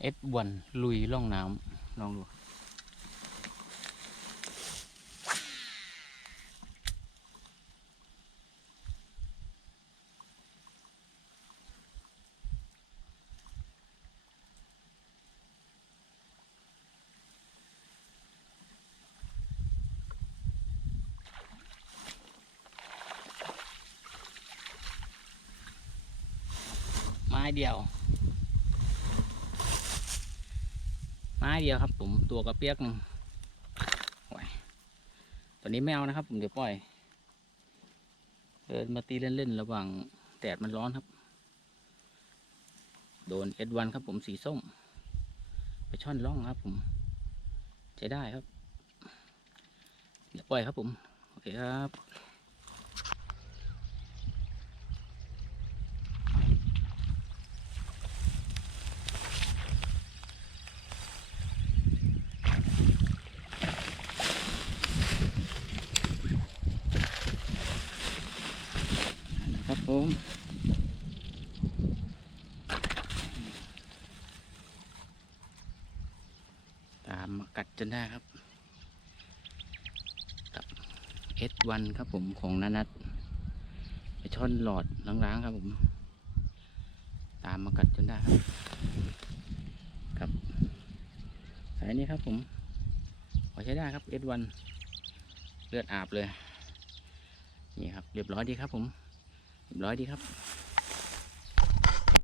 S1 ลุยล่องน้ำลองดู ไม้เดียว ไม้เดียวครับ ผมตัวกระเปียกหนึ่งโอ้ยตอนนี้ไม่เอานะครับ ผมเดี๋ยวปล่อย เดินมาตีเล่นๆระหว่างแดดมันร้อนครับ โดนเอ็ดวันครับ ผมสีส้ม ไปช่อนล่องครับ ผมใช้ได้ครับ เดี๋ยวปล่อยครับผม โอเคครับ ผมตามมากัดจนได้ครับกับ S1 ครับผมของนานัทไปช่อนหลอดล้างๆครับผม ตามมากัดจนได้ครับกับสายนี้ครับผมพอใช้ได้ครับ S1 เลือดอาบเลย นี่ครับ เรียบร้อยดีครับผม ร้อยดีครับ